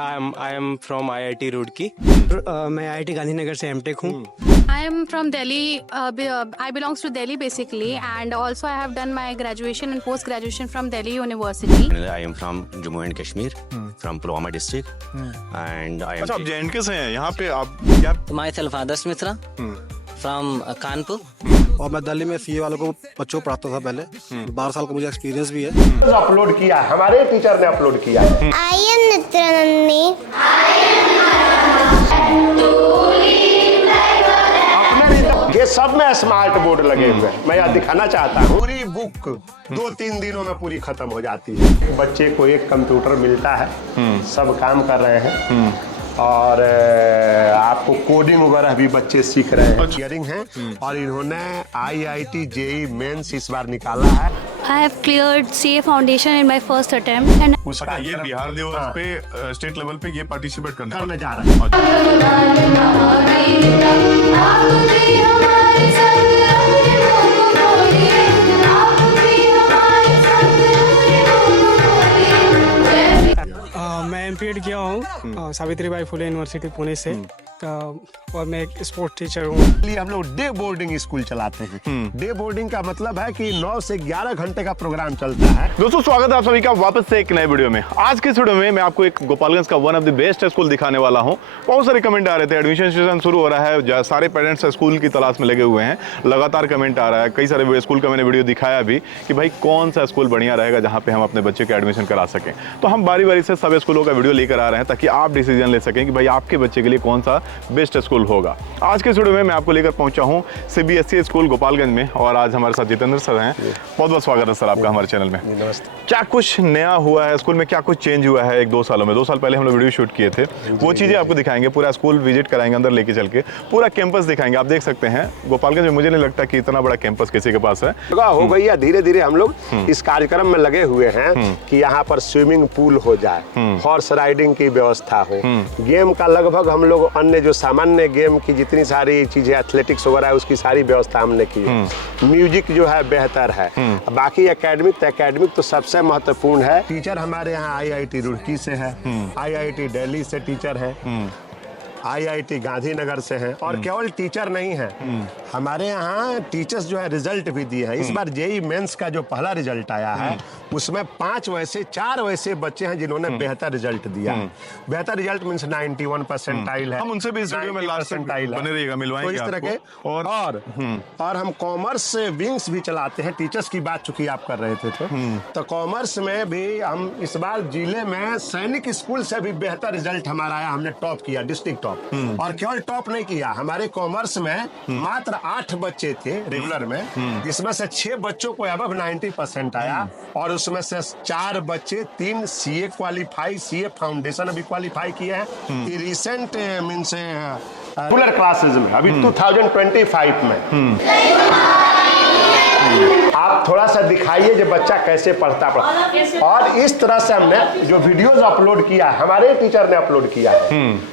I am from IIT Roorkee. मैं IIT Gandhinagar से MTech हूँ। I am from Delhi. I belongs to Delhi basically, and also I have done my graduation and post graduation from Delhi University. I am from Jammu and Kashmir, from Pulwama district, and I am. अच्छा, आप JNK से हैं? यहाँ पे आप क्या? Myself Adarsh Mitra from Kanpur. और मैं दिल्ली में सीए वालों को बच्चों को पढ़ाता था पहले। 12 साल का मुझे एक्सपीरियंस भी है। अपलोड किया, हमारे टीचर ने अपलोड किया। I am Nityanandini. ये सब में स्मार्ट बोर्ड लगे हुए हैं। मैं यह दिखाना चाहता हूँ। पूरी बुक 2-3 दिनों में पूरी खत्म हो जाती है। बच्चे को एक कंप्यूटर मिलता है, सब काम कर रहे हैं और आपको कोडिंग वगैरह भी बच्चे सीख रहे हैं। हियरिंग है और इन्होंने IIT JEE मेंस इस बार निकाला है। I have cleared CA foundation in my first attempt and उसका ये बिहार लेवल पे स्टेट लेवल पे ये पार्टिसिपेट करने जा रहा है। मैं एमपीएड किया हूँ सावित्रीबाई फुले यूनिवर्सिटी पुणे से। और मैं एक स्पोर्ट टीचर हूँ। हम लोग डे बोर्डिंग स्कूल चलाते हैं। डे बोर्डिंग का मतलब है कि 9 से 11 घंटे का प्रोग्राम चलता है। दोस्तों, स्वागत है आप सभी का वापस से एक नए वीडियो में। आज के इस वीडियो में मैं आपको एक गोपालगंज का one of the best school दिखाने वाला हूं। बहुत सारे कमेंट आ रहे थे, एडमिशन सीजन शुरू हो रहा है, सारे पेरेंट्स स्कूल की तलाश में लगे हुए हैं, लगातार कमेंट आ रहा है। कई सारे स्कूल का मैंने वीडियो दिखाया भी कि भाई कौन सा स्कूल बढ़िया रहेगा जहाँ पे हम अपने बच्चे के एडमिशन करा सकें। तो हम बारी बारी से सब स्कूलों का वीडियो लेकर आ रहे हैं ताकि आप डिसीजन ले सकें कि भाई आपके बच्चे के लिए कौन सा बेस्ट स्कूल होगा। आज के वीडियो में मैं आपको लेकर पहुंचा हूं CBSE स्कूल गोपालगंज में और आज हमारे साथ जितेंद्र सर हैं। बहुत बहुत स्वागत है सर आपका हमारे चैनल में। क्या कुछ नया हुआ है स्कूल में, क्या कुछ चेंज हुआ है 1-2 सालों में? 2 साल पहले हम लोग वीडियो शूट किए थे, वो चीजें आपको दिखाएंगे। पूरा स्कूल विजिट कराएंगे, अंदर लेके चल के पूरा कैंपस दिखाएंगे। आप देख सकते हैं गोपालगंज में मुझे नहीं लगता कि इतना बड़ा कैंपस किसी के पास है। हो गई है, धीरे धीरे हम लोग इस कार्यक्रम में लगे हुए हैं कि यहाँ पर स्विमिंग पूल हो जाए, हॉर्स राइडिंग की व्यवस्था हो, गेम का लगभग हम लोग अन्य जो सामान्य गेम की जितनी सारी चीजें एथलेटिक्स वगैरह है उसकी सारी व्यवस्था हमने की है। म्यूजिक जो है बेहतर है। बाकी एकेडमिक तो सबसे महत्वपूर्ण है। टीचर हमारे यहाँ IIT रुड़की से है, IIT दिल्ली से टीचर है, IIT गांधीनगर से हैं और केवल टीचर नहीं है, हमारे यहाँ टीचर्स जो है रिजल्ट भी दिए हैं। इस बार JEE मेंस का जो पहला रिजल्ट आया है उसमें 4 वैसे बच्चे हैं जिन्होंने बेहतर रिजल्ट दिया। बेहतर रिजल्ट मींस 91 परसेंटाइल है। हम उनसे भी इस वीडियो में लास्ट परसेंटाइल बने रहिएगा, मिलवाएंगे तो इस तरह के और हम कॉमर्स विंग्स भी चलाते हैं। टीचर्स की बात चूंकि आप कर रहे थे तो कॉमर्स में भी हम इस बार जिले में सैनिक स्कूल से भी बेहतर रिजल्ट हमारा आया। हमने टॉप किया, डिस्ट्रिक्ट और केवल टॉप नहीं किया, हमारे कॉमर्स में मात्र 8 बच्चे थे रेगुलर में, जिसमें से 6 बच्चों को अबव 90% आया और उसमें से 4 बच्चे 3 CA क्वालिफाई, CA फाउंडेशन अभी क्वालिफाई किए हैं। ये रिसेंट मींस रेगुलर क्लासेस में अभी 2025 में। आप थोड़ा सा दिखाइए जो बच्चा कैसे पढ़ता और इस तरह से हमने जो वीडियोस अपलोड किया, हमारे टीचर ने अपलोड किया है।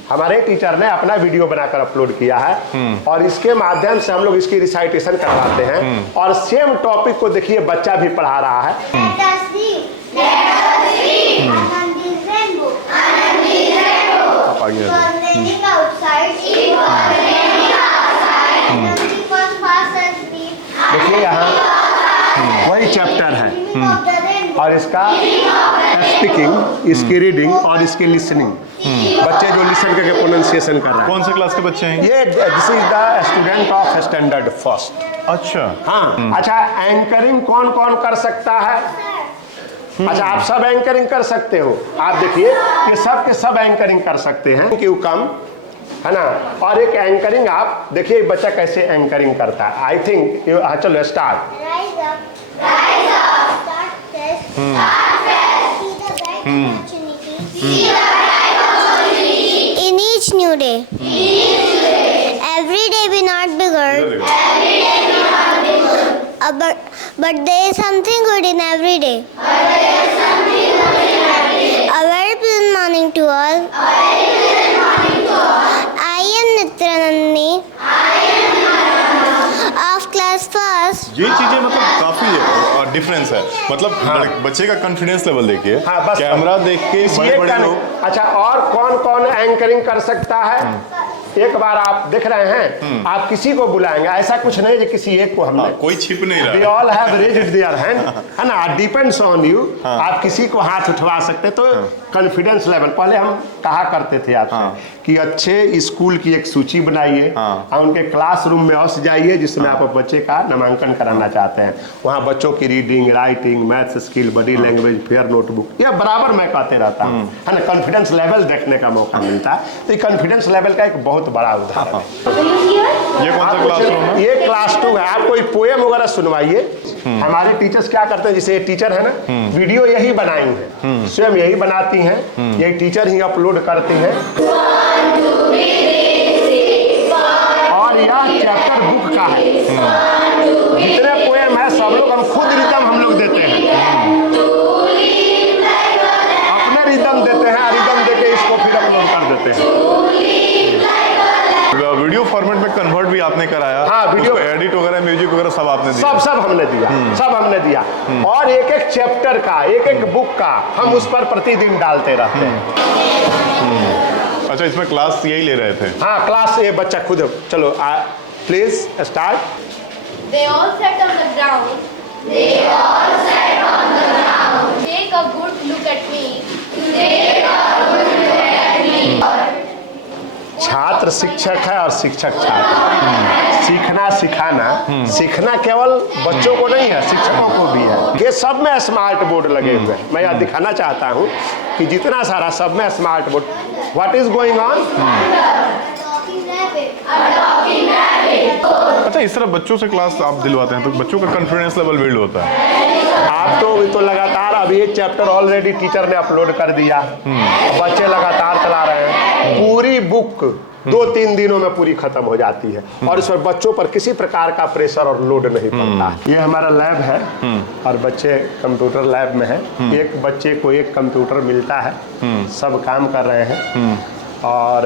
हमारे टीचर ने अपना वीडियो बनाकर अपलोड किया है और इसके माध्यम से हम लोग इसकी रिसाइटेशन करवाते हैं और सेम टॉपिक को देखिए बच्चा भी पढ़ा रहा है। देखिए यहाँ वही चैप्टर है और इसका स्पीकिंग, इसकी रीडिंग और इसकी लिसनिंग। बच्चे जो लिसन करके प्रोनाउंसिएशन कर रहे हैं। कौन से क्लास के बच्चे हैं ये? This is the student of standard first. अच्छा, हाँ। अच्छा, एंकरिंग कौन कौन कर सकता है? अच्छा, आप सब एंकरिंग कर सकते हो। आप देखिए ये सब के सब एंकरिंग कर सकते हैं, क्यों कम है ना। और एक एंकरिंग आप देखिए बच्चा कैसे एंकरिंग करता है। आई थिंक चलो start. In each new day, every day be not bigger, but there is something good in every day. A very pleasant morning to all. I am Nityanandini of class first. ये चीजें मतलब काफी है और difference है, मतलब बच्चे का कॉन्फिडेंस लेवल देखिए, हाँ, बस कैमरा देख के ये बड़े लोग। अच्छा, और कौन कौन एंकरिंग कर सकता है? एक बार आप देख रहे हैं, आप किसी को बुलाएंगे, ऐसा कुछ नहीं कि किसी एक को हमने, कोई छिप नहीं रहा We all have raised their hand, है ना, डिपेंड्स ऑन यू। आप किसी को हाथ उठवा सकते, तो कॉन्फिडेंस लेवल पहले हम कहा करते थे आपसे कि अच्छे स्कूल की एक सूची बनाइए और उनके क्लासरूम में औस जाइए जिसमें आप बच्चे का नामांकन कराना चाहते हैं। वहाँ बच्चों की reading, writing, maths skill, body language, fair notebook, ये बराबर मैं कहते रहता हूँ, है ना, कॉन्फिडेंस लेवल देखने का मौका मिलता है। तो ये कॉन्फिडेंस लेवल का एक बहुत बड़ा उदाहरण है। ये कौन सा क्लासरूम है? ये क्लास 2 है। आप कोई पोएम वगैरह सुनवाइए। हमारे टीचर्स क्या करते हैं, जैसे ये टीचर है ना, वीडियो यही बनाई है, स्वयं यही बनाती हैं, ये टीचर ही अपलोड करती हैं, और यह चैप्टर बुक का है। जितने पोएम है सब लोग हम खुद रिदम हम लोग देते हैं, अपने रिदम देते हैं, रिदम देके इसको फिर अपलोड कर देते हैं। वीडियो फॉर्मेट में कन्वर्ट भी आपने कराया? हाँ, वीडियो एडिट वगैरह, म्यूजिक वगैरह सब आपने दिया? सब हमने दिया, सब हमने दिया। और एक एक चैप्टर का, एक एक बुक का हम उस पर प्रतिदिन डालते रहते हैं। अच्छा, इसमें क्लास यही ले रहे थे? हाँ, क्लास ये बच्चा खुद। चलो please start. They all sat on the ground. They all sat on the ground. Take a good look at me. Take a good look at me. छात्र शिक्षक है और शिक्षक छात्र। सीखना सिखाना, सीखना केवल बच्चों को नहीं है, शिक्षकों को भी है। ये सब में स्मार्ट बोर्ड लगे हुए हैं। मैं यह दिखाना चाहता हूँ कि जितना सारा सब में smart board. What is going on? अच्छा, इस तरह बच्चों से क्लास आप दिलवाते हैं तो बच्चों का कॉन्फिडेंस लेवल बिल्ड होता है। आप तो लगातार अब ये चैप्टर ऑलरेडी टीचर ने अपलोड कर दिया, बच्चे लगातार चला रहे हैं। पूरी बुक 2-3 दिनों में पूरी खत्म हो जाती है और इस पर बच्चों पर किसी प्रकार का प्रेशर और लोड नहीं पड़ता। ये हमारा लैब है और बच्चे कंप्यूटर लैब में है। एक बच्चे को एक कंप्यूटर मिलता है, सब काम कर रहे हैं और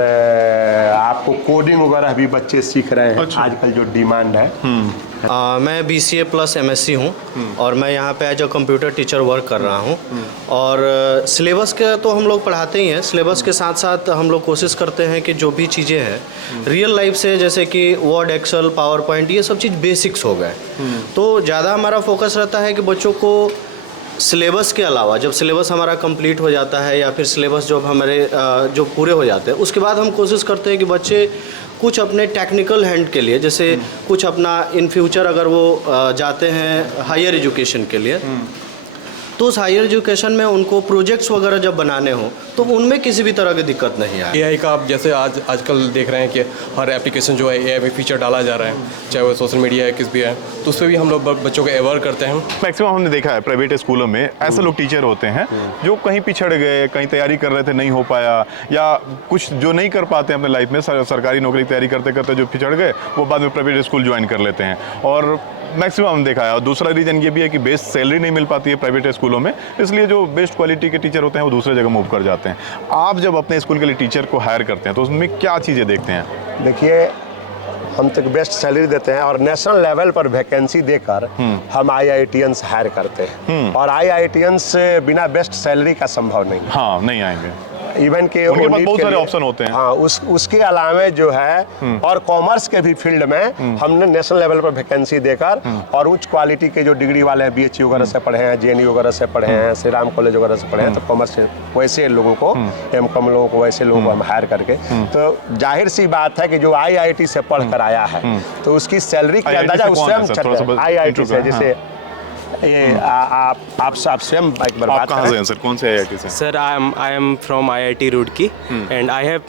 आपको कोडिंग वगैरह भी बच्चे सीख रहे हैं। अच्छा। आजकल जो डिमांड है। मैं BCA प्लस MSc हूँ और मैं यहाँ पे as a computer teacher work कर रहा हूँ। और सिलेबस का तो हम लोग पढ़ाते ही हैं, सिलेबस के साथ साथ हम लोग कोशिश करते हैं कि जो भी चीज़ें हैं रियल लाइफ से, जैसे कि वर्ड, एक्सेल, पावर पॉइंट, ये सब चीज़ बेसिक्स हो गए। तो ज़्यादा हमारा फोकस रहता है कि बच्चों को सिलेबस के अलावा, जब सिलेबस हमारा कंप्लीट हो जाता है या फिर सिलेबस जब हमारे जो पूरे हो जाते हैं, उसके बाद हम कोशिश करते हैं कि बच्चे कुछ अपने टेक्निकल हैंड के लिए, जैसे कुछ अपना इन फ्यूचर अगर वो जाते हैं हायर एजुकेशन के लिए, तो उस हायर एजुकेशन में उनको प्रोजेक्ट्स वगैरह जब बनाने हो तो उनमें किसी भी तरह की दिक्कत नहीं आए। AI का आप जैसे आजकल देख रहे हैं कि हर एप्लीकेशन जो है AI में फीचर डाला जा रहा है, चाहे वो सोशल मीडिया है, किस भी है, तो उस पर भी हम लोग बच्चों को अवेयर करते हैं। मैक्सिमम हमने देखा है प्राइवेट स्कूलों में ऐसे लोग टीचर होते हैं जो कहीं पिछड़ गए, कहीं तैयारी कर रहे थे नहीं हो पाया, या कुछ जो नहीं कर पाते अपने लाइफ में, सरकारी नौकरी की तैयारी करते करते जो पिछड़ गए वो बाद में प्राइवेट स्कूल ज्वाइन कर लेते हैं। और मैक्सिमम हम देखा है। और दूसरा रीज़न ये भी है कि बेस्ट सैलरी नहीं मिल पाती है प्राइवेट स्कूलों में, इसलिए जो बेस्ट क्वालिटी के टीचर होते हैं वो दूसरे जगह मूव कर जाते हैं। आप जब अपने स्कूल के लिए टीचर को हायर करते हैं तो उसमें क्या चीज़ें देखते हैं? देखिए, हम तक बेस्ट सैलरी देते हैं और नेशनल लेवल पर वैकेंसी देकर हम IITians हायर करते हैं। और IITians बिना बेस्ट सैलरी का संभव नहीं। हाँ, नहीं आएंगे। इवन के उनके पास बहुत सारे ऑप्शन होते हैं। हाँ, उसके अलावा जो है और कॉमर्स के भी फील्ड में हमने नेशनल लेवल पर वैकेंसी देकर और उच्च क्वालिटी के जो डिग्री वाले हैं, BHU वगैरह से पढ़े हैं, JNU वगैरह से पढ़े हैं, श्री राम कॉलेज वगैरह से पढ़े हैं, तो कॉमर्स से वैसे लोगों को, MCOM लोगों को, वैसे लोगों को हम हायर करके, तो जाहिर सी बात है कि जो IIT से पढ़ कर आया है तो उसकी सैलरी का अंदाजा उस स्वयं IIT से, जैसे ये आप स्वयं एक बार बात कहाँ से हैं सर? कौन से IIT से? Sir, I am from IIT Roorkee and I have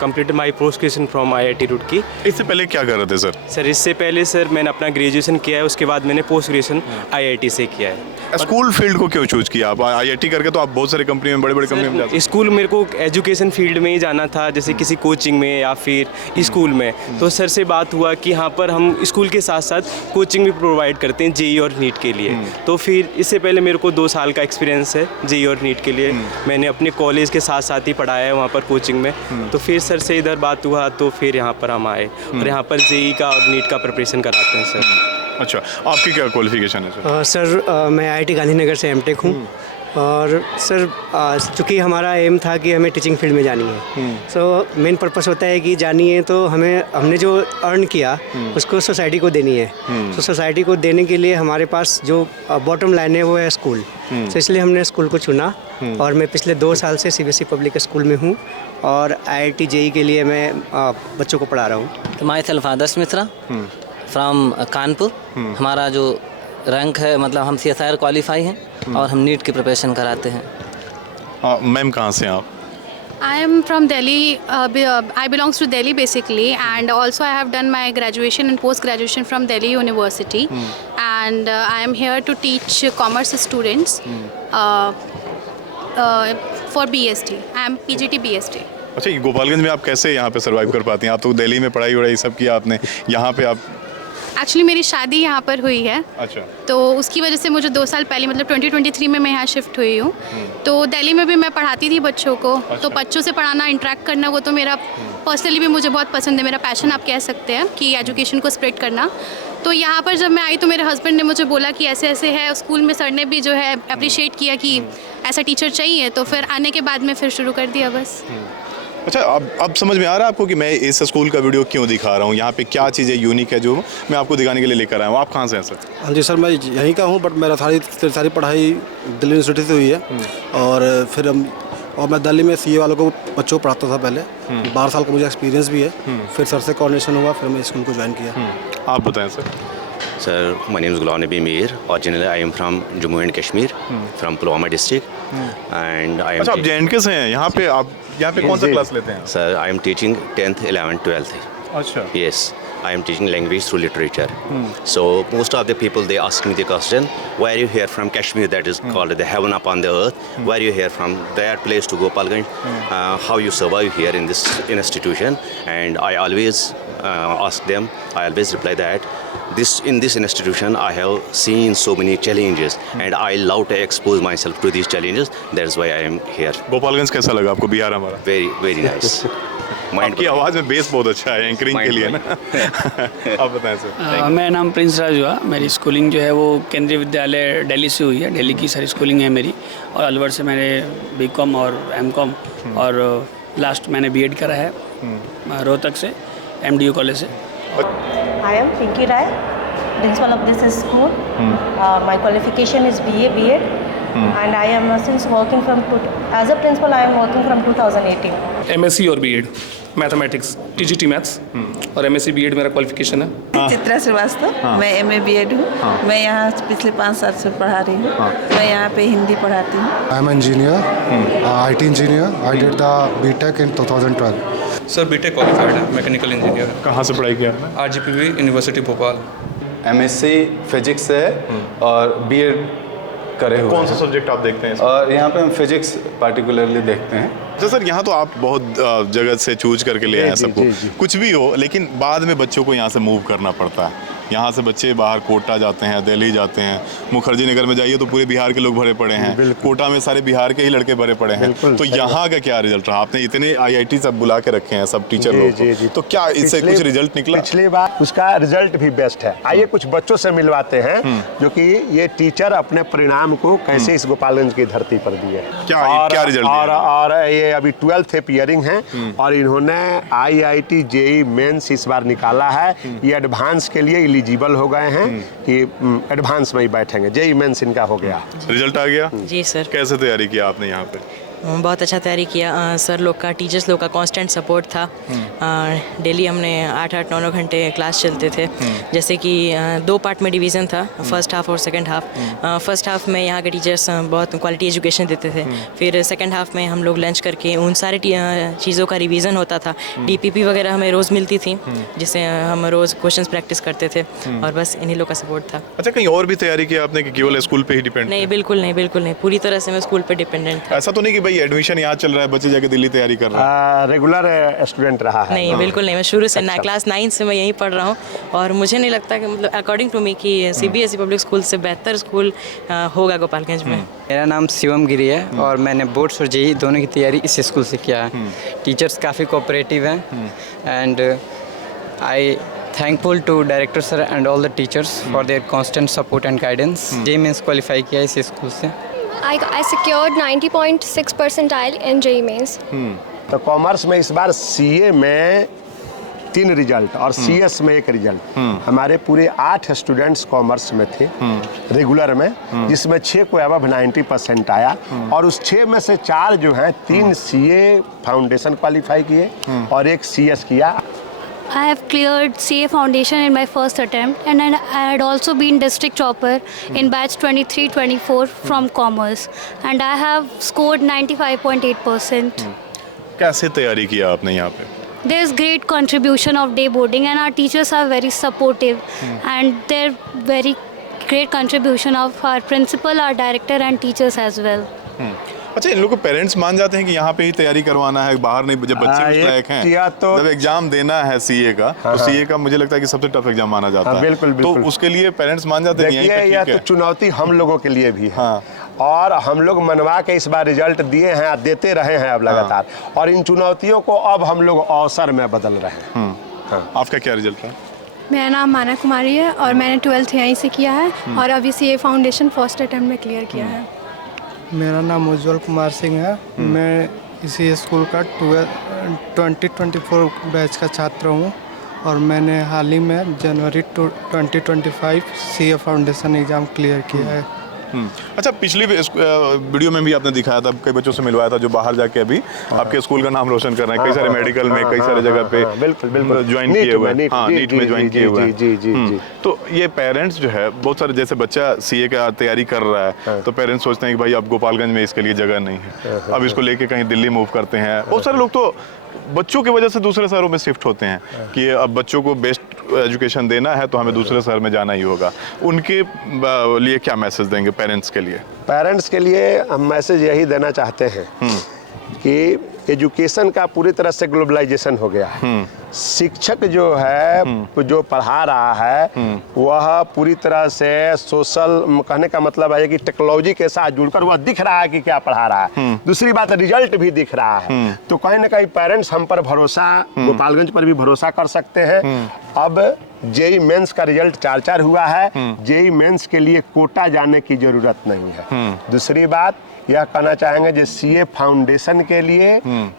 completed my post graduation from IIT Roorkee. इससे पहले क्या कर रहे थे सर? सर, इससे पहले सर मैंने अपना ग्रेजुएशन किया है, उसके बाद मैंने पोस्ट ग्रेजुएशन IIT से किया है। स्कूल फील्ड को क्यों चूज किया आप? IIT करके तो आप बहुत सारी कंपनी में, बड़े-बड़े कंपनी में जाते हैं। स्कूल मेरे को एजुकेशन फील्ड में ही जाना था, जैसे किसी कोचिंग में या फिर स्कूल में। तो सर से बात हुआ कि यहाँ पर हम स्कूल के साथ साथ कोचिंग भी प्रोवाइड करते हैं JEE और नीट के लिए। तो फिर इससे पहले मेरे को 2 साल का एक्सपीरियंस है JEE और नीट के लिए। मैंने अपने कॉलेज के साथ साथ ही पढ़ाया है वहाँ पर कोचिंग में। तो फिर सर से इधर बात हुआ तो फिर यहाँ पर हम आए और यहाँ पर JEE का और नीट का प्रिपरेशन कराते हैं सर। अच्छा, आपकी क्या क्वालिफिकेशन है सर? सर मैं IIT गांधीनगर से एमटेक हूँ और सर चूँकि हमारा एम था कि हमें टीचिंग फील्ड में जानी है, सो मेन पर्पस होता है कि जानी है तो हमने जो अर्न किया उसको सोसाइटी को देनी है। तो सोसाइटी को देने के लिए हमारे पास जो बॉटम लाइन है वो है स्कूल। तो इसलिए हमने स्कूल को चुना और मैं पिछले 2 साल से CBSE पब्लिक स्कूल में हूँ और IIT JEE के लिए मैं बच्चों को पढ़ा रहा हूँ। My self Adarsh Mishra from Kanpur. हमारा जो रैंक है मतलब हम CSIR क्वालिफाई हैं और हम नीट की प्रिपरेशन कराते हैं। मैम कहाँ से हैं आप? I am from Delhi. I belongs to Delhi basically, and also I have done my graduation and post graduation from Delhi University, and I am here to teach commerce students for BST. I am PGT BST. अच्छा, ये गोपालगंज में आप कैसे यहाँ पे survive कर पाती हैं? आप तो दिल्ली में पढ़ाई वढ़ाई सब किया आपने, यहाँ पे आप एक्चुअली मेरी शादी यहाँ पर हुई है। अच्छा। तो उसकी वजह से मुझे 2 साल पहले मतलब 2023 में मैं यहाँ शिफ्ट हुई हूँ। तो दिल्ली में भी मैं पढ़ाती थी बच्चों को। अच्छा। तो बच्चों से पढ़ाना, इंटरेक्ट करना वो तो मेरा पर्सनली भी मुझे बहुत पसंद है। मेरा पैशन आप कह सकते हैं कि एजुकेशन को स्प्रेड करना। तो यहाँ पर जब मैं आई तो मेरे हस्बैंड ने मुझे बोला कि ऐसे ऐसे है, स्कूल में सर ने भी जो है अप्रिशिएट किया कि ऐसा टीचर चाहिए। तो फिर आने के बाद में फिर शुरू कर दिया बस। अच्छा, अब समझ में आ रहा है आपको कि मैं इस स्कूल का वीडियो क्यों दिखा रहा हूँ? यहाँ पे क्या चीज़ें यूनिक है जो मैं आपको दिखाने के लिए लेकर आया हूँ। आप कहाँ से हैं सर? हाँ जी सर, मैं यहीं का हूँ, बट मेरा सारी पढ़ाई दिल्ली यूनिवर्सिटी से हुई है। और फिर मैं दिल्ली में CA वालों को बच्चों को पढ़ाता था पहले। 12 साल का मुझे एक्सपीरियंस भी है। फिर सर से कोऑर्डिनेशन हुआ, फिर मैं स्कूल को ज्वाइन किया। आप बताएं sir. Sir, my name is Ghulam Nabi Mir. Originally, I am from Jammu and Kashmir, from Pulwama district, and I am. अच्छा, आप JNK से हैं? यहाँ पे कौन सा क्लास लेते हैं? Sir, I am teaching 10th, 11th, 12th. अच्छा। Yes, I am teaching language through literature. So most of the people they ask me the question, why are you here from Kashmir? That is called the heaven upon the earth. Why are you here from that place to Gopalganj? How you survive here in this institution? And I always ask them. I always reply that. In this institution, I have seen so many challenges, and I love to expose myself to these challenges. That's why I am here. Gopalganj कैसा लगा आपको, बिहार हमारा? Very, very nice. आपकी आवाज़ में base बहुत अच्छा है एंकरिंग के लिए ना। आप बताएं सर। मेरा नाम प्रिंस राज हुआ। मेरी स्कूलिंग जो है वो केंद्रीय विद्यालय दिल्ली से हुई है। दिल्ली की सारी स्कूलिंग है मेरी। और अलवर से मैंने BCom और MCom और लास्ट मैंने B.Ed करा है रोहतक से MDU कॉलेज से। I am Pinky Rai, principal of this school. My qualification is BA, B.Ed, and I am since working as a principal. I am working from 2018. MSc और B.Ed, mathematics, TGT maths और MSc B.Ed मेरा qualification है। चित्रा श्रीवास्तव, मैं MA B.Ed हूँ। मैं यहाँ पिछले 5 साल से पढ़ा रही हूँ। मैं यहाँ पे हिंदी पढ़ाती हूँ। I am engineer, IT engineer. I did the B.Tech in 2012. Sir B.Tech qualified है, मैकेनिकल इंजीनियर। कहाँ से पढ़ाई किया? RGPV university Bhopal. MSc physics है और B.Ed करे हुए। कौन सा सब्जेक्ट आप देखते हैं? और यहाँ पे हम फिजिक्स पार्टिकुलरली देखते हैं। अच्छा सर, यहाँ तो आप बहुत जगह से चूज करके ले आए सबको, कुछ भी हो, लेकिन बाद में बच्चों को यहाँ से मूव करना पड़ता है। यहाँ से बच्चे बाहर कोटा जाते हैं, दिल्ली जाते हैं, मुखर्जी नगर में जाइए तो पूरे बिहार के लोग भरे पड़े हैं, कोटा में सारे बिहार के ही लड़के भरे पड़े हैं। तो यहाँ का क्या रिजल्ट रहा? आपने इतने IIT सब बुला के रखे हैं, सब टीचर लोग, तो क्या इससे कुछ रिजल्ट निकला? पिछली बार उसका रिजल्ट भी बेस्ट है। आइए कुछ बच्चों से मिलवाते हैं जो कि ये टीचर अपने परिणाम को कैसे इस गोपालगंज की धरती पर दिए। क्या रिजल्ट? और ये अभी 12th अपीयरिंग है और इन्होंने IIT JEE मेंस इस बार निकाला है। ये एडवांस के लिए एलिजिबल हो गए हैं कि एडवांस में ही बैठेंगे। JEE मेंस इनका हो गया। रिजल्ट आ गया? जी सर। कैसे तैयारी किया आपने यहाँ पे? बहुत अच्छा तैयारी किया। सर लोग का, टीचर्स लोग का कांस्टेंट सपोर्ट था। डेली हमने 8-8, 9-9 घंटे क्लास चलते थे। जैसे कि 2 पार्ट में डिवीज़न था, फर्स्ट हाफ और सेकंड हाफ। फर्स्ट हाफ में यहाँ के टीचर्स बहुत क्वालिटी एजुकेशन देते थे। फिर सेकंड हाफ में हम लोग लंच करके उन सारे चीज़ों का रिवीजन होता था। DPP वगैरह हमें रोज़ मिलती थी, जिससे हम रोज़ क्वेश्चन प्रैक्टिस करते थे और बस इन्हीं लोग का सपोर्ट था। अच्छा, कहीं और भी तैयारी की आपने कि केवल स्कूल पे ही डिपेंड? नहीं, बिल्कुल नहीं, पूरी तरह से मैं स्कूल पर डिपेंडेंट था। ऐसा तो नहीं कि भाई एडमिशन यहाँ चल रहा है, बच्चे जाके दिल्ली तैयारी कर रहे हैं? रेगुलर स्टूडेंट रहा है? नहीं, बिल्कुल नहीं। मैं शुरू से क्लास 9 से मैं यहीं पढ़ रहा हूँ और मुझे नहीं लगता कि मतलब अकॉर्डिंग टू मी कि CBSE पब्लिक स्कूल से बेहतर स्कूल होगा गोपालगंज में। मेरा नाम शिवम गिरी है और मैंने बोर्ड्स और JEE दोनों की तैयारी इस स्कूल से किया है। टीचर्स काफ़ी कोऑपरेटिव हैं and I thankful to director sir and all the teachers for their constant support and guidance. JEE Mains qualify किया इस स्कूल से. I secured 90.6 percentile in JEE Mains. तो कॉमर्स में इस बार CA में 3 रिजल्ट और CS में 1 रिजल्ट। हमारे पूरे 8 स्टूडेंट्स कॉमर्स में थे रेगुलर में, जिसमें 6 को अबव 90% आया और उस 6 में से 4 जो हैं 3 CA फाउंडेशन क्वालिफाई किए और 1 CS किया। I have cleared CA Foundation in my first attempt, and I had also been district topper in batch 23-24 from Commerce, and I have scored 95.8%. कैसे तैयारी किया आपने यहाँ पे? There is great contribution of day boarding, and our teachers are very supportive, and they're very great contribution of our principal, our director, and teachers as well. अच्छा, इन लोगों को parents मान जाते हैं कि यहाँ पे ही तैयारी करवाना है, बाहर नहीं, जब बच्चे उस लायक हैं तो जब एग्जाम देना है CA का, तो CA का मुझे लगता है कि सबसे टफ एग्जाम माना जाता है। बिल्कुल बिल्कुल। तो उसके लिए पेरेंट्स मान जाते हैं देखिए, यह तो चुनौती हम लोगों के लिए भी है और हम लोग मनवा के इस बार रिजल्ट दिए हैं, देते रहे हैं अब लगातार, और इन चुनौतियों को अब हम लोग अवसर में बदल रहे हैं। आपका क्या रिजल्ट रहा? मेरा नाम माना कुमारी है और मैंने 12th यहीं से किया है और अभी CA फाउंडेशन फर्स्ट अटेम्प्ट में क्लियर किया है। मेरा नाम उज्जवल कुमार सिंह है। मैं इसी स्कूल का 2024 बैच का छात्र हूँ और मैंने हाल ही में जनवरी 2025 CA फाउंडेशन एग्ज़ाम क्लियर किया है। अच्छा, पिछली वीडियो में भी आपने दिखाया था, कई बच्चों से मिलवाया था जो बाहर जाके अभी आपके स्कूल का नाम रोशन कर रहे हैं, कई सारे मेडिकल में, कई सारे जगह पे बिल्कुल ज्वाइन किए हुए हैं। हाँ, नीट में ज्वाइन किए हुए हैं। जी। तो ये पेरेंट्स जो है, बहुत सारे जैसे बच्चा CA का तैयारी कर रहा है तो पेरेंट्स सोचते हैं कि भाई अब गोपालगंज में इसके लिए जगह नहीं है, अब इसको लेके कहीं दिल्ली मूव करते हैं। बहुत सारे लोग तो बच्चों की वजह से दूसरे शहरों में शिफ्ट होते हैं कि अब बच्चों को बेस्ट एजुकेशन देना है तो हमें दूसरे शहर में जाना ही होगा। उनके लिए क्या मैसेज देंगे पेरेंट्स के लिए? पेरेंट्स के लिए हम मैसेज यही देना चाहते हैं कि एजुकेशन का पूरी तरह से ग्लोबलाइजेशन हो गया है। शिक्षक जो है जो पढ़ा रहा है वह पूरी तरह से सोशल, कहने का मतलब है कि टेक्नोलॉजी के साथ जुड़कर वह दिख रहा है कि क्या पढ़ा रहा है। दूसरी बात, रिजल्ट भी दिख रहा है। तो कहीं ना कहीं पेरेंट्स हम पर भरोसा, गोपालगंज पर भी भरोसा कर सकते हैं। अब JEE मेंस का रिजल्ट 4-4 हुआ है। JEE मेंस के लिए कोटा जाने की जरूरत नहीं है। दूसरी बात यह कहना चाहेंगे जो CA फाउंडेशन के लिए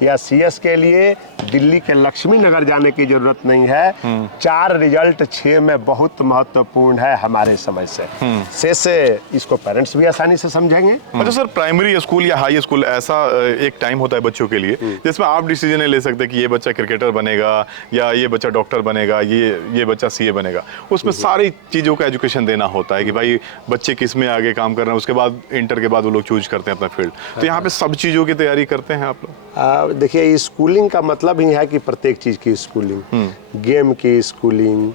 या CS के लिए दिल्ली के लक्ष्मी नगर जाने की जरूरत नहीं है। 4 रिजल्ट 6 में बहुत महत्वपूर्ण है हमारे समझ से इसको पेरेंट्स भी आसानी से समझेंगे। अच्छा सर, प्राइमरी स्कूल या हाई स्कूल ऐसा एक टाइम होता है बच्चों के लिए जिसमें आप डिसीजन ले सकते हैं कि ये बच्चा क्रिकेटर बनेगा या ये बच्चा डॉक्टर बनेगा, ये बच्चा CA बनेगा। उसमें सारी चीज़ों का एजुकेशन देना होता है कि भाई बच्चे किस में आगे काम कर रहे हैं, उसके बाद इंटर के बाद वो लोग चूज करते हैं अपना फील्ड। तो यहाँ पे सब चीज़ों की तैयारी करते हैं आप लोग? देखिए, स्कूलिंग का मतलब ही है कि प्रत्येक चीज़ की स्कूलिंग, गेम की स्कूलिंग,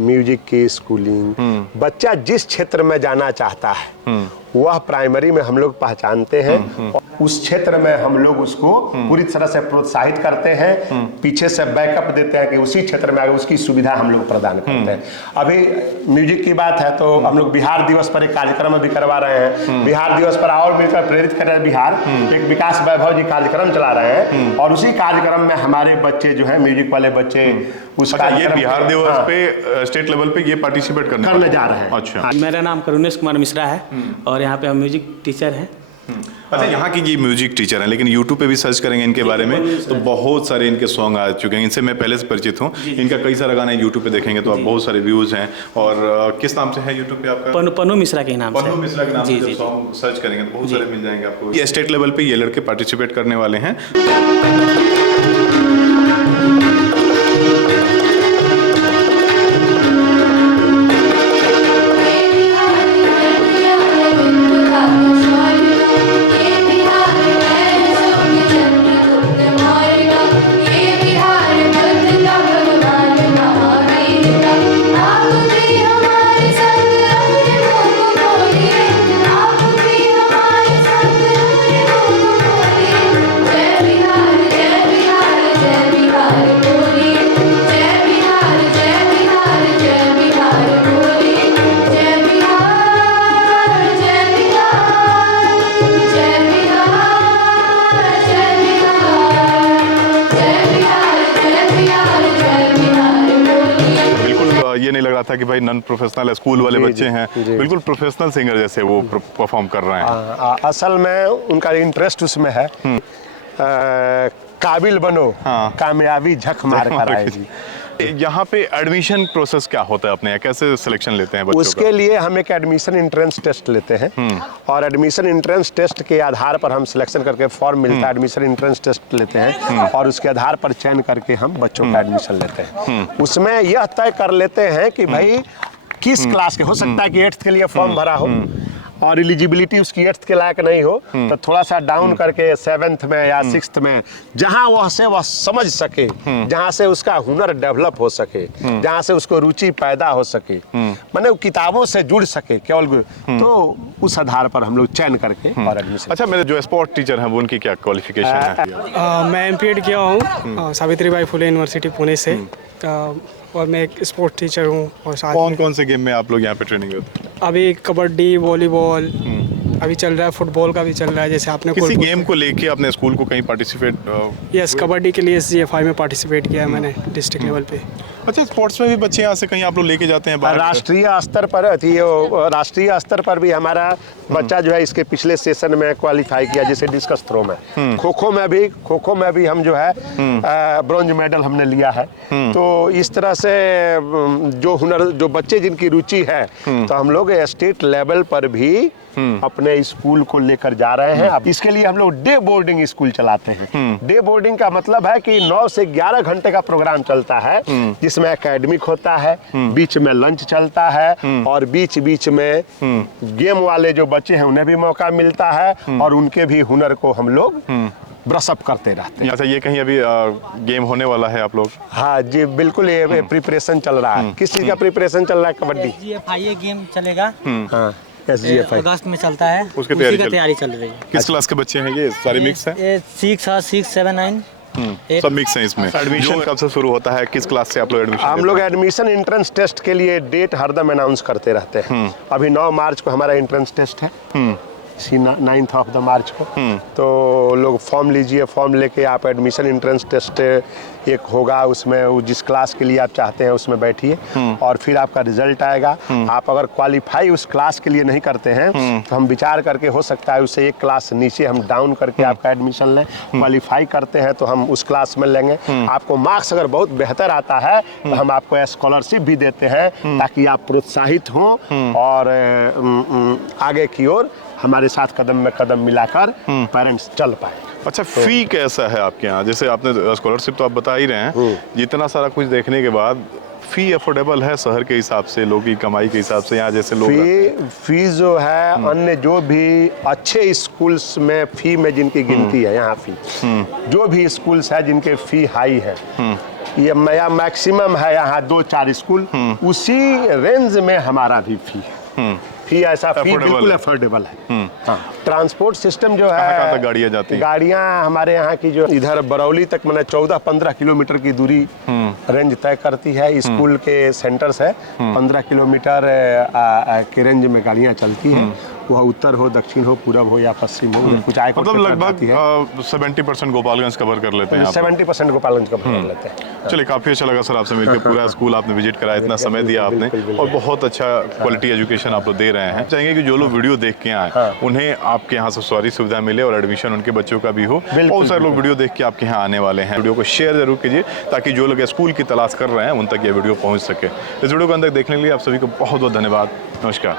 म्यूजिक की स्कूलिंग, बच्चा जिस क्षेत्र में जाना चाहता है वह प्राइमरी में हम लोग पहचानते हैं और उस क्षेत्र में हम लोग उसको पूरी तरह से प्रोत्साहित करते हैं, पीछे से बैकअप देते हैं कि उसी क्षेत्र में आगे उसकी सुविधा हम लोग प्रदान करते हैं। अभी म्यूजिक की बात है तो हम लोग बिहार दिवस पर एक कार्यक्रम भी करवा रहे हैं। बिहार दिवस पर और मिलकर प्रेरित कर रहे हैं बिहार, एक विकास वैभव जी कार्यक्रम चला रहे हैं और उसी कार्यक्रम में हमारे बच्चे जो है म्यूजिक वाले बच्चे उसका ये बिहार दिवस पे स्टेट लेवल पे ये पार्टिसिपेट करने जा रहे हैं। अच्छा, मेरा नाम करुणेश कुमार मिश्रा है और यहाँ पे हम म्यूजिक टीचर हैं। अच्छा, यहाँ की ये म्यूजिक टीचर हैं, लेकिन YouTube पे भी सर्च करेंगे इनके बारे में तो बहुत सारे इनके सॉन्ग आ चुके हैं। इनसे मैं पहले से परिचित हूँ, इनका कई सारा गाना YouTube पे देखेंगे तो आप बहुत सारे व्यूज हैं। और किस नाम से है YouTube पे आपका? पन्नू मिश्रा के नाम से। पन्नू मिश्रा के नाम से जब सॉन्ग सर्च करेंगे तो बहुत सारे मिल जाएंगे आपको। ये स्टेट लेवल पे ये लड़के पार्टिसिपेट करने वाले हैं। जय बिहार जय ये नहीं लग रहा था कि भाई नॉन प्रोफेशनल स्कूल वाले बच्चे हैं, बिल्कुल प्रोफेशनल सिंगर जैसे वो परफॉर्म कर रहे हैं। असल में उनका इंटरेस्ट उसमें है, काबिल बनो, कामयाबी झक मार कर आएगी। यहाँ पे एडमिशन प्रोसेस क्या होता है अपने यहाँ, कैसे सिलेक्शन लेते हैं बच्चों उसके लिए हम एक एडमिशन एंट्रेंस टेस्ट लेते हैं और एडमिशन एंट्रेंस टेस्ट के आधार पर हम सिलेक्शन करके फॉर्म मिलता है, एडमिशन एंट्रेंस टेस्ट लेते हैं और उसके आधार पर चयन करके हम बच्चों का एडमिशन लेते हैं। उसमें यह तय कर लेते हैं कि भाई किस क्लास के, हो सकता है कि 8th के लिए फॉर्म भरा हो और एलिजिबिलिटी उसकी 8th के लायक नहीं हो तो थोड़ा सा डाउन करके 7th में या 6th में, जहां वह समझ सके, जहां से उसका हुनर डेवलप हो सके, जहां से उसको रुचि पैदा हो सके, माने वो किताबों से जुड़ सके केवल, तो उस आधार पर हम लोग चयन करके और एडमिशन। अच्छा, मेरे जो स्पोर्ट टीचर हैं वो उनकी क्या क्वालिफिकेशन है? मैं MPED किया हूँ सावित्रीबाई फुले यूनिवर्सिटी पुणे से, और मैं एक स्पोर्ट टीचर हूँ। और साथ कौन कौन से गेम में आप लोग यहाँ पे ट्रेनिंग देते हैं? अभी कबड्डी, वॉलीबॉल अभी चल रहा है, फुटबॉल का भी चल रहा है। जैसे आपने किसी गेम को लेके अपने स्कूल को कहीं पार्टिसिपेट? यस, कबड्डी के लिए SGFI में पार्टिसिपेट किया है मैंने डिस्ट्रिक्ट लेवल पे। अच्छा, स्पोर्ट्स में भी बच्चे यहाँ से कहीं आप लोग लेके जाते हैं बाहर? राष्ट्रीय स्तर पर राष्ट्रीय स्तर पर भी हमारा बच्चा जो है इसके पिछले सेशन में क्वालिफाई किया, जैसे डिस्कस थ्रो में, खो खो में भी हम जो है ब्रॉन्ज मेडल हमने लिया है। तो इस तरह से जो हुनर, जो बच्चे जिनकी रुचि है, तो हम लोग स्टेट लेवल पर भी अपने स्कूल को लेकर जा रहे हैं। अब इसके लिए हम लोग डे बोर्डिंग स्कूल चलाते हैं। डे बोर्डिंग का मतलब है कि 9 से 11 घंटे का प्रोग्राम चलता है, जिसमें एकेडमिक होता है, बीच में लंच चलता है और बीच बीच में गेम वाले जो बच्चे हैं उन्हें भी मौका मिलता है और उनके भी हुनर को हम लोग ब्रशअप करते रहते हैं। अच्छा, ये कहीं अभी गेम होने वाला है आप लोग? हाँ जी, बिल्कुल, ये प्रिपरेशन चल रहा है। किस चीज का प्रिपरेशन चल रहा है? कबड्डी SGFI गेम चलेगा, SGFI अगस्त में चलता है, उसकी तैयारी चल रही है। किस क्लास के बच्चे हैं? ये सारे मिक्स हैं? 6, 7, 9 सब मिक्स हैं इसमें। एडमिशन कब से शुरू होता है, किस क्लास से आप लोग एडमिशन? हम लोग एडमिशन एंट्रेंस टेस्ट के लिए डेट हरदम अनाउंस करते रहते हैं। अभी 9 मार्च को हमारा एंट्रेंस टेस्ट है, 9th ऑफ द मार्च को। तो लोग फॉर्म लीजिए, फॉर्म लेके आप एडमिशन एंट्रेंस टेस्ट एक होगा, उसमें वो जिस क्लास के लिए आप चाहते हैं उसमें बैठिए और फिर आपका रिजल्ट आएगा। आप अगर क्वालिफाई उस क्लास के लिए नहीं करते हैं तो हम विचार करके, हो सकता है उससे एक क्लास नीचे हम डाउन करके आपका एडमिशन लें। क्वालिफाई करते हैं तो हम उस क्लास में लेंगे। आपको मार्क्स अगर बहुत बेहतर आता है तो हम आपको स्कॉलरशिप भी देते हैं, ताकि आप प्रोत्साहित हों और आगे की ओर हमारे साथ कदम में कदम मिलाकर पेरेंट्स चल पाए। अच्छा, फी कैसा है आपके यहाँ? जैसे आपने स्कॉलरशिप तो आप बता ही रहे हैं, जितना सारा कुछ देखने के बाद फी अफोर्डेबल है शहर के हिसाब से, लोगों की कमाई के हिसाब से? यहाँ जैसे लोग फी जो है अन्य जो भी अच्छे स्कूल्स में फी में जिनकी गिनती है, यहाँ फी जो भी स्कूल्स है जिनके फी हाई है, ये मैक्सिमम है यहाँ 2-4 स्कूल, उसी रेंज में हमारा भी फी है। फी ऐसा फी बिल्कुल अफोर्डेबल है। हाँ, ट्रांसपोर्ट सिस्टम जो है, गाड़ियाँ जाती हैं? गाड़ियाँ हमारे यहाँ की जो इधर बरौली तक मैंने 14-15 किलोमीटर की दूरी रेंज तय करती है। स्कूल के सेंटर्स है 15 किलोमीटर के रेंज में गाड़ियाँ चलती हैं। वह उत्तर हो, दक्षिण हो, पूरब हो या पश्चिम हो, कुछ आय मतलब लगभग 70% गोपालगंज कवर कर लेते हैं? 70% गोपालगंज कवर कर लेते हैं। चलिए, काफ़ी अच्छा लगा सर आपसे मिलकर। पूरा स्कूल आपने विजिट कराया, इतना समय दिया आपने और बहुत अच्छा क्वालिटी एजुकेशन आप लोग दे रहे हैं। चाहेंगे कि जो लोग वीडियो देख के आए उन्हें आपके यहाँ से सारी सुविधा मिले और एडमिशन उनके बच्चों का भी हो। बहुत सारे लोग वीडियो देख के आपके यहाँ आने वाले हैं। वीडियो को शेयर जरूर कीजिए ताकि जो लोग स्कूल की तलाश कर रहे हैं उन तक ये वीडियो पहुँच सके। इस वीडियो को अंदर देखने के लिए आप सभी को बहुत बहुत धन्यवाद। नमस्कार।